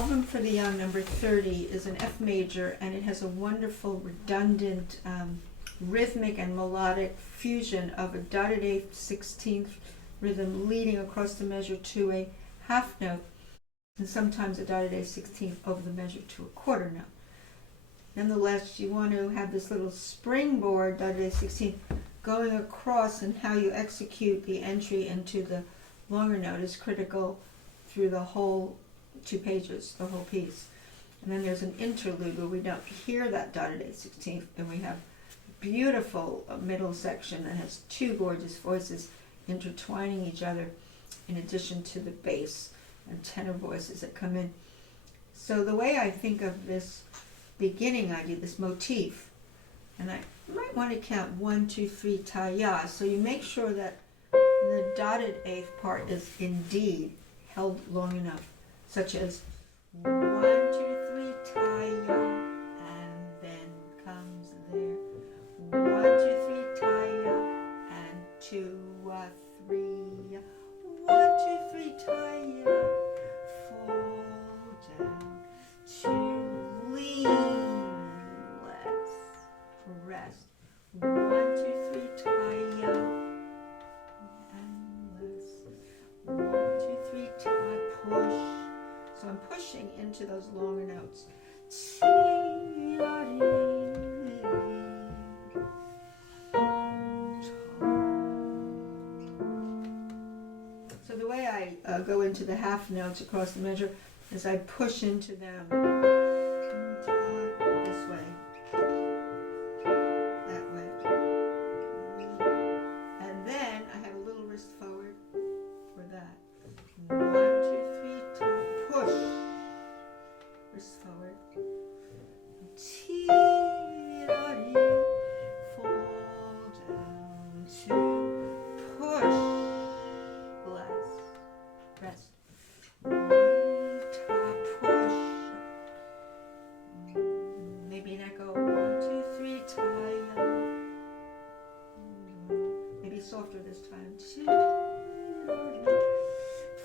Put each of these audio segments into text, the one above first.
album for the young, number 30, is an F major, and it has a wonderful, redundant, rhythmic and melodic fusion of a dotted eighth 16th rhythm leading across the measure to a half note, and sometimes a dotted eighth 16th over the measure to a quarter note. Nonetheless, you want to have this little springboard dotted eighth 16th going across, and how you execute the entry into the longer note is critical through the whole 2 pages, the whole piece. And then there's an interlude where we don't hear that dotted eighth 16th, and we have a beautiful middle section that has 2 gorgeous voices intertwining each other, in addition to the bass and tenor voices that come in. So the way I think of this beginning idea, this motif, and I might want to count 1, 2, 3, ta ya, so you make sure that the dotted eighth part is indeed held long enough, such as 1, 2, 3, ta ya, and then comes there 1, 2, 3, ta ya, and 2, 3, 1, 2, 3, ta ya, fall down, 2, lean, let's rest, 1, 2, 3, ta ya, and less, 1, 2, 3, ta, push. So I'm pushing into those longer notes. So the way I go into the half notes across the measure is I push into them this way, that way. And then I have a little wrist forward for that. 1, 2, 3, time, push, wrist forward. Fall down, 2, push, bless, rest. 1, ta, push. Maybe an echo. 1, 2, 3, ta, ya. Maybe softer this time. 2,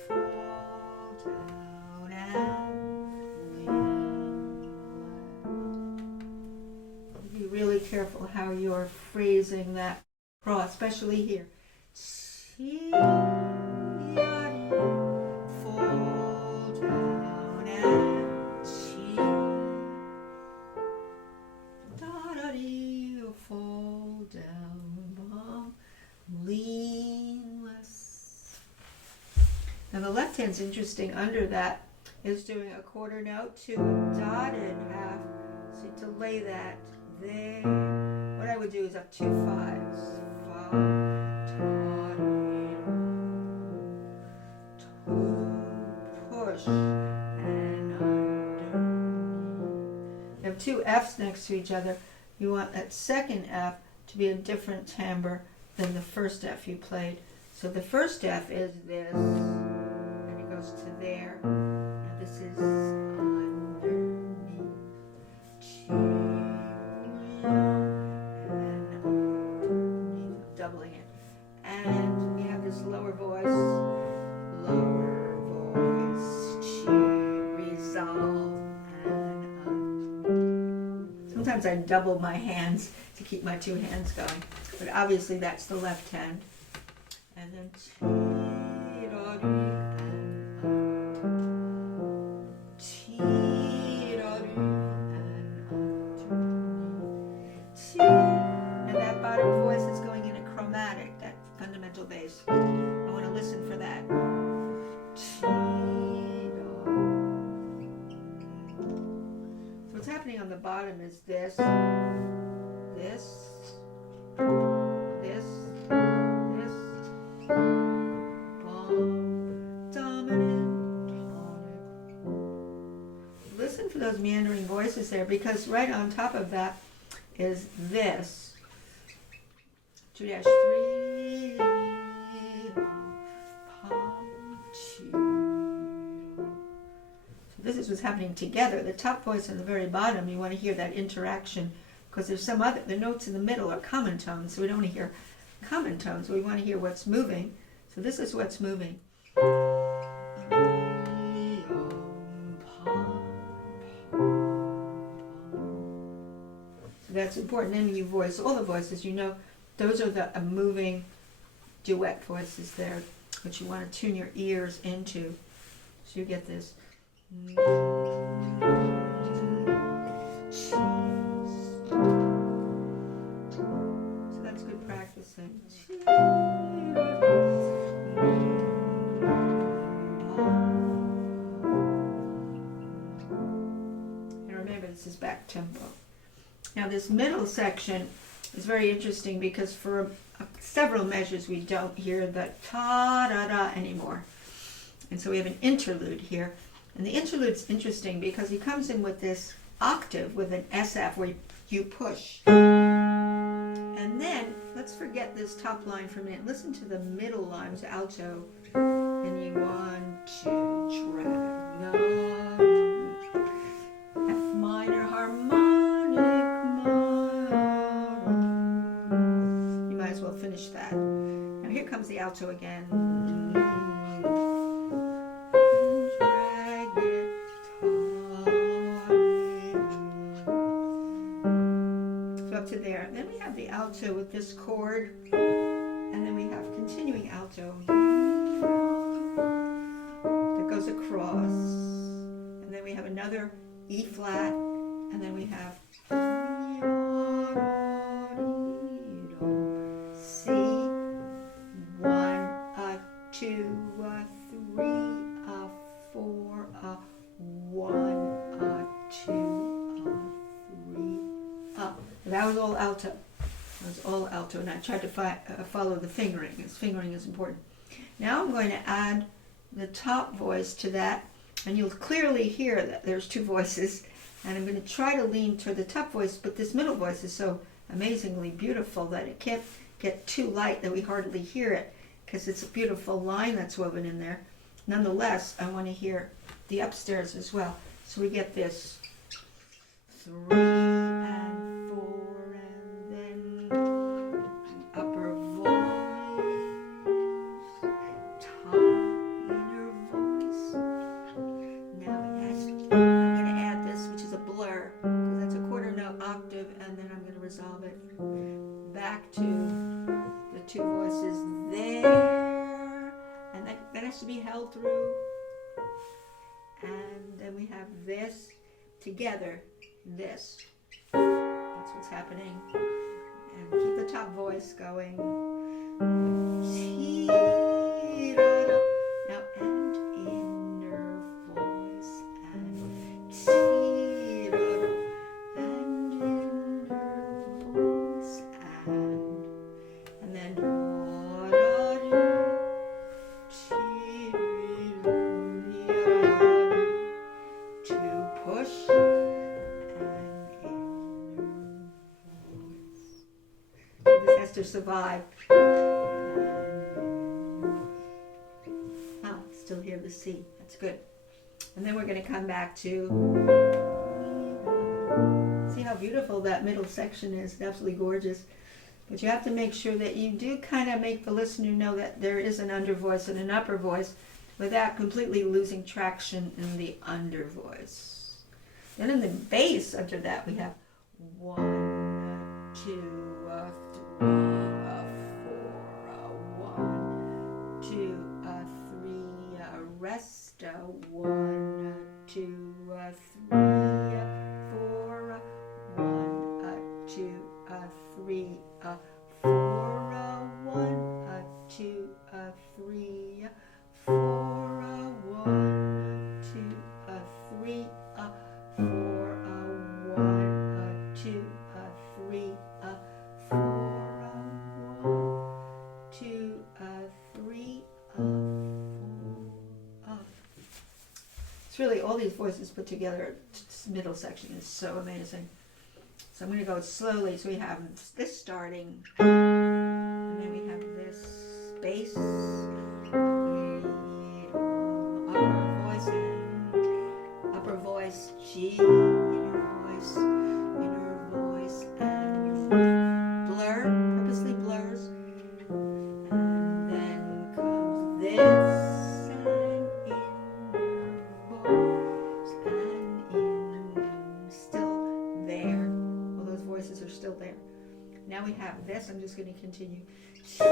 fall down and lean. Be really careful how you're phrasing that cross, especially here. Fall down and fall down, lean less. Now the left hand's interesting. Under that is doing a quarter note to a dotted half. So to lay that there, what I would do is up 2 5s. Fa, ta, to, push, and under. You have 2 Fs next to each other. You want that second F to be a different timbre than the first F you played. So the first F is this, and it goes to there. Now this is underneath, and underneath, doubling it. And you have this lower voice, to resolve, and sometimes I double my hands to keep my 2 hands going, but obviously that's the left hand. And then and that bottom voice is going in a chromatic, that fundamental bass. I want to listen for that. So what's happening on the bottom is this, this, this, this, dominant tonic. Listen for those meandering voices there, because right on top of that is this 2-3. So this is what's happening together. The top voice and the very bottom, you want to hear that interaction, because there's some other, the notes in the middle are common tones, so we don't want to hear common tones. We want to hear what's moving. So this is what's moving. That's important. And you voice all the voices, you know, those are the moving duet voices there, which you want to tune your ears into. So you get this. So that's good practicing. And remember, this is back tempo. Now this middle section is very interesting because for several measures we don't hear the ta-da-da anymore. And so we have an interlude here. And the interlude's interesting because he comes in with this octave with an SF where you push. And then, let's forget this top line for a minute. Listen to the middle line, it's alto. And you want to drag the F minor harmonic minor. You might as well finish that. Now here comes the alto again. To there. Then we have the alto with this chord, and then we have continuing alto that goes across, and then we have another E flat, and then we have C, 1, 2, 3, 4, 1, 2, 3, up. That was all alto. That was all alto, and I tried to follow the fingering, because fingering is important. Now I'm going to add the top voice to that, and you'll clearly hear that there's two voices, and I'm going to try to lean toward the top voice, but this middle voice is so amazingly beautiful that it can't get too light that we hardly hear it, because it's a beautiful line that's woven in there. Nonetheless, I want to hear the upstairs as well. So we get this 3 and 4, and then upper voice, inner voice. Now I'm going to add this, which is a blur, because that's a quarter note octave, and then I'm going to resolve it back to the two voices there, and that has to be held through. And then we have this together. This. That's what's happening. And keep the top voice going. Now, and inner voice, and and inner voice, and then to push. To survive. Still hear the C. That's good. And then we're going to come back to, see how beautiful that middle section is. It's absolutely gorgeous. But you have to make sure that you do kind of make the listener know that there is an under voice and an upper voice without completely losing traction in the under voice. Then in the bass under that we have 1, 2, 3, 4, 1, 2, 3, rest, 1, 2, 3, 4, 1, 2, 3, 4, 1, 2, 3, 4, 1, 2, 3, 4, 1, 2, 3, 4. 2, 3, 4. It's really all these voices put together. This middle section is so amazing. So I'm going to go slowly. So we have this starting, and then we have this bass, upper voice, G, inner voice, and blur, purposely blurs. we have this. I'm just going to continue. I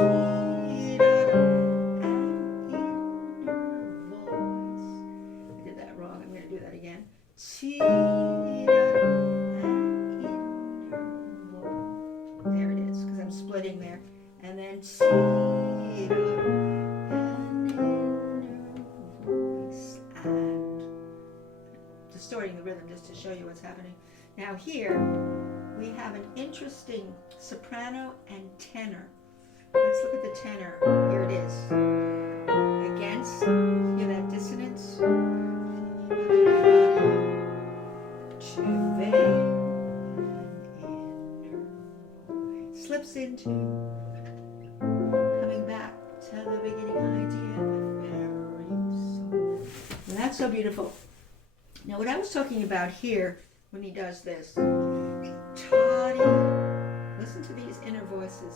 did that wrong. I'm going to do that again. There it is, because I'm splitting there. And then and distorting the rhythm just to show you what's happening. Now here we have an interesting soprano and tenor. Let's look at the tenor. Here it is. Against, hear that dissonance? Slips into coming back to the beginning idea. And that's so beautiful. Now what I was talking about here when he does this, listen to these inner voices.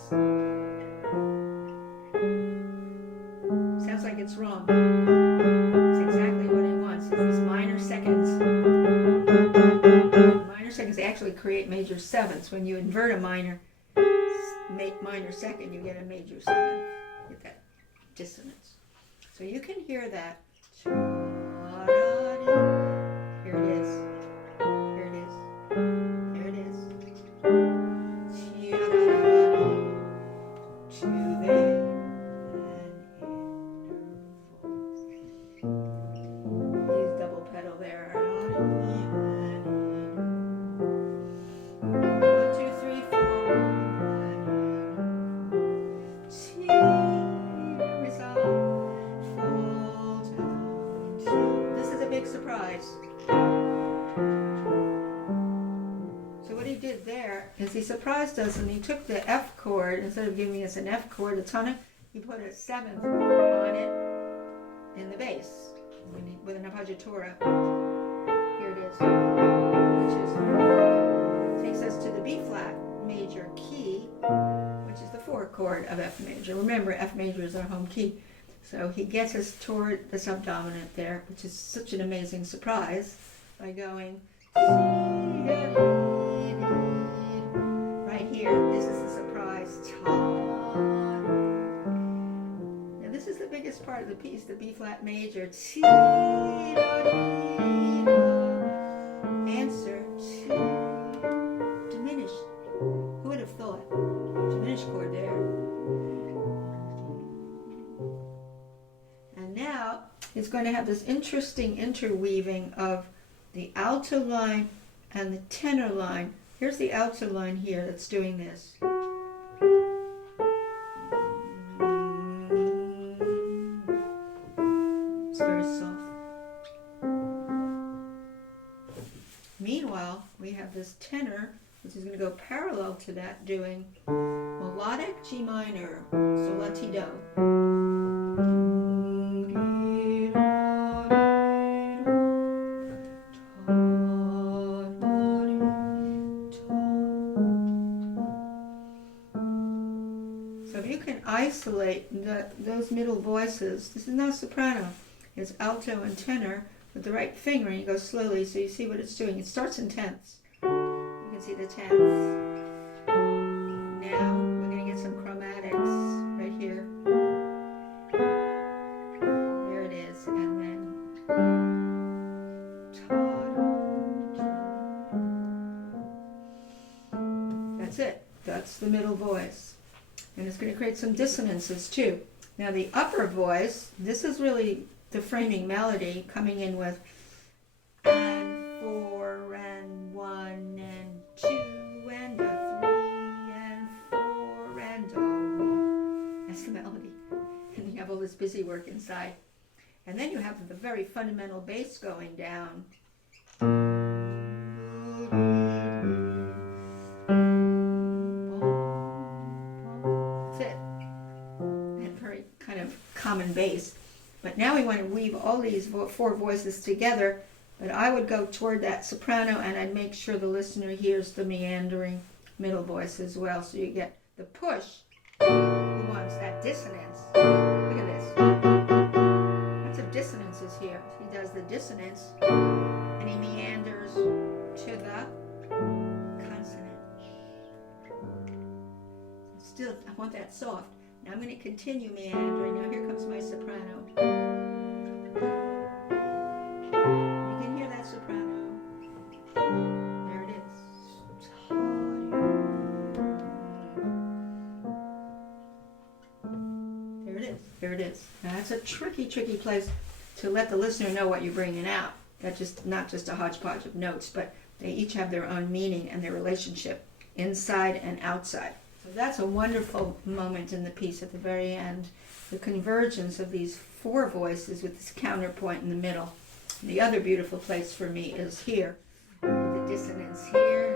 Sounds like it's wrong. It's exactly what he wants. It's these minor seconds. Minor seconds, they actually create major sevenths. When you invert a minor second, you get a major seventh. You get that dissonance. So you can hear that. Here it is. Here it is. Here it is. Use double pedal there. 1, 2, 3, 4. This is a big surprise. So what he did there is he surprised us, and he took the F chord, instead of giving us an F chord, a tonic, he put a seventh on it in the bass with an appoggiatura. Here it is, which takes us to the B flat major key, which is the 4 chord of F major. Remember, F major is our home key. So he gets us toward the subdominant there, which is such an amazing surprise, by going right here. This is the surprise. Now this is the biggest part of the piece, the B flat major. Answer to diminished. Who would have thought? Diminished chord there. And now it's going to have this interesting interweaving of the alto line and the tenor line. Here's the alto line here that's doing this. It's very soft. Meanwhile, we have this tenor, which is going to go parallel to that, doing melodic G minor, so la ti do. Isolate those middle voices. This is not soprano. It's alto and tenor with the right finger, and you go slowly so you see what it's doing. It starts in tenths. You can see the tenths. Now we're going to get some chromatics right here. There it is. And then that's it. That's the middle voice. And it's going to create some dissonances too. Now the upper voice, this is really the framing melody, coming in with and 4 and 1 and 2 and a 3 and 4 and a 1. That's the melody. And you have all this busy work inside. And then you have the very fundamental bass going down. Common bass. But now we want to weave all these 4 voices together, but I would go toward that soprano, and I'd make sure the listener hears the meandering middle voice as well, so you get the push. He wants that dissonance. Look at this. Lots of dissonances here. He does the dissonance, and he meanders to the consonant. want that soft. Now I'm going to continue meandering. Now here comes my soprano. You can hear that soprano. There it is. It's high. There it is. There it is. Now that's a tricky place to let the listener know what you're bringing out. That's just not just a hodgepodge of notes, but they each have their own meaning and their relationship inside and outside. So that's a wonderful moment in the piece at the very end, the convergence of these four voices with this counterpoint in the middle. And the other beautiful place for me is here, the dissonance here,